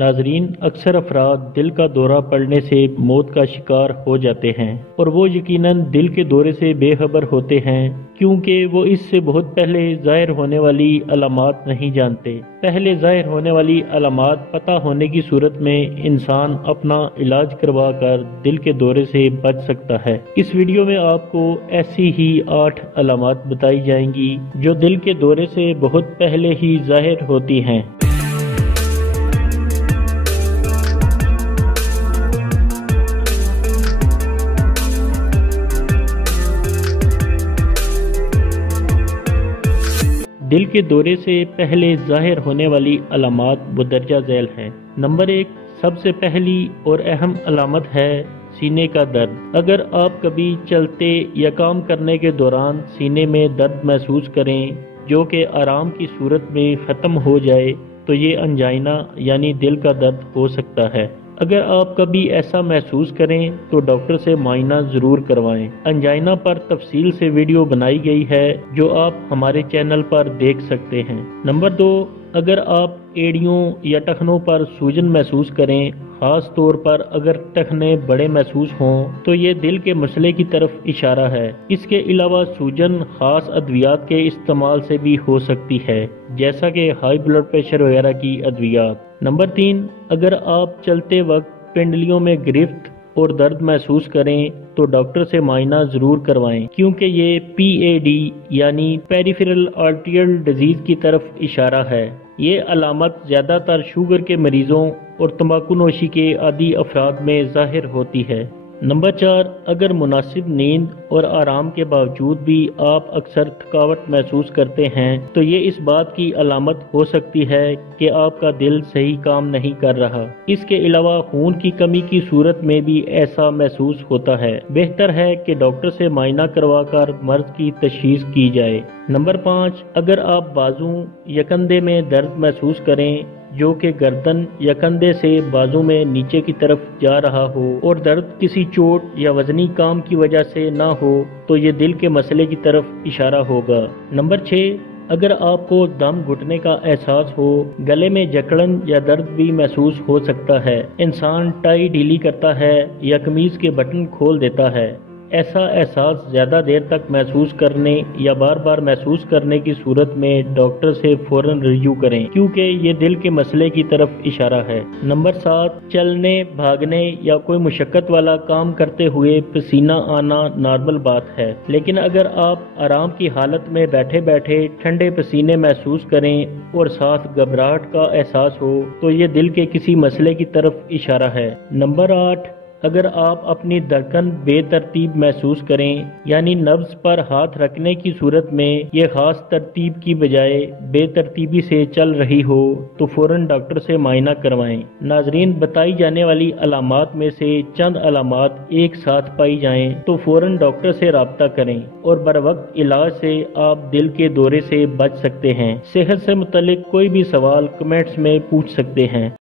नाजरीन, अक्सर अफराद दिल का दौरा पड़ने से मौत का शिकार हो जाते हैं और वो यकीनन दिल के दौरे से बेखबर होते हैं क्योंकि वो इससे बहुत पहले ज़ाहिर होने वाली अलामात नहीं जानते। पहले ज़ाहिर होने वाली अलामात पता होने की सूरत में इंसान अपना इलाज करवा कर दिल के दौरे से बच सकता है। इस वीडियो में आपको ऐसी ही 8 अलामात बताई जाएंगी जो दिल के दौरे से बहुत पहले ही ज़ाहिर होती हैं। दिल के दौरे से पहले ज़ाहिर होने वाली अलामात मुदर्जा झैल हैं। नंबर 1, सबसे पहली और अहम अलामत है सीने का दर्द। अगर आप कभी चलते या काम करने के दौरान सीने में दर्द महसूस करें जो कि आराम की सूरत में ख़त्म हो जाए तो ये अंजाइना यानी दिल का दर्द हो सकता है। अगर आप कभी ऐसा महसूस करें तो डॉक्टर से मुआयना ज़रूर करवाएं। अंजाइना पर तफसील से वीडियो बनाई गई है जो आप हमारे चैनल पर देख सकते हैं। नंबर 2, अगर आप एड़ियों या टखनों पर सूजन महसूस करें, ख़ास तौर पर अगर टखने बड़े महसूस हों तो ये दिल के मसले की तरफ इशारा है। इसके अलावा सूजन ख़ास अद्वियात के इस्तेमाल से भी हो सकती है, जैसा कि हाई ब्लड प्रेशर वगैरह की अद्वियात। नंबर 3, अगर आप चलते वक्त पिंडलियों में गिरफ्त और दर्द महसूस करें तो डॉक्टर से मुआयना ज़रूर करवाएं क्योंकि ये PAD यानी पेरिफेरल आर्टेरियल डिजीज़ की तरफ इशारा है। ये अलामत ज़्यादातर शुगर के मरीज़ों और तंबाकू नोशी के आदी अफराद में ज़ाहिर होती है। नंबर 4, अगर मुनासिब नींद और आराम के बावजूद भी आप अक्सर थकावट महसूस करते हैं तो ये इस बात की अलामत हो सकती है कि आपका दिल सही काम नहीं कर रहा। इसके अलावा खून की कमी की सूरत में भी ऐसा महसूस होता है। बेहतर है कि डॉक्टर से मुआयना करवाकर मर्ज की तशखीस की जाए। नंबर 5, अगर आप बाजू या कंधे में दर्द महसूस करें जो कि गर्दन या कंधे से बाजू में नीचे की तरफ जा रहा हो और दर्द किसी चोट या वजनी काम की वजह से ना हो तो ये दिल के मसले की तरफ इशारा होगा। नंबर 6, अगर आपको दम घुटने का एहसास हो, गले में जकड़न या दर्द भी महसूस हो सकता है, इंसान टाई ढीली करता है या कमीज के बटन खोल देता है, ऐसा एहसास ज़्यादा देर तक महसूस करने या बार बार महसूस करने की सूरत में डॉक्टर से फ़ौरन रिव्यू करें क्योंकि ये दिल के मसले की तरफ इशारा है। नंबर 7, चलने, भागने या कोई मुशक्क़त वाला काम करते हुए पसीना आना नॉर्मल बात है, लेकिन अगर आप आराम की हालत में बैठे बैठे ठंडे पसीने महसूस करें और साथ घबराहट का एहसास हो तो ये दिल के किसी मसले की तरफ इशारा है। नंबर 8, अगर आप अपनी धड़कन बेतरतीब महसूस करें यानी नब्ज पर हाथ रखने की सूरत में ये खास तरतीब की बजाय बेतरतीबी से चल रही हो तो फौरन डॉक्टर से मुआयना करवाएं। नाजरीन, बताई जाने वाली अलामात में से चंद अलामात एक साथ पाई जाएं तो फौरन डॉक्टर से राब्ता करें और बर वक्त इलाज से आप दिल के दौरे से बच सकते हैं। सेहत से मुतल्लिक कोई भी सवाल कमेंट्स में पूछ सकते हैं।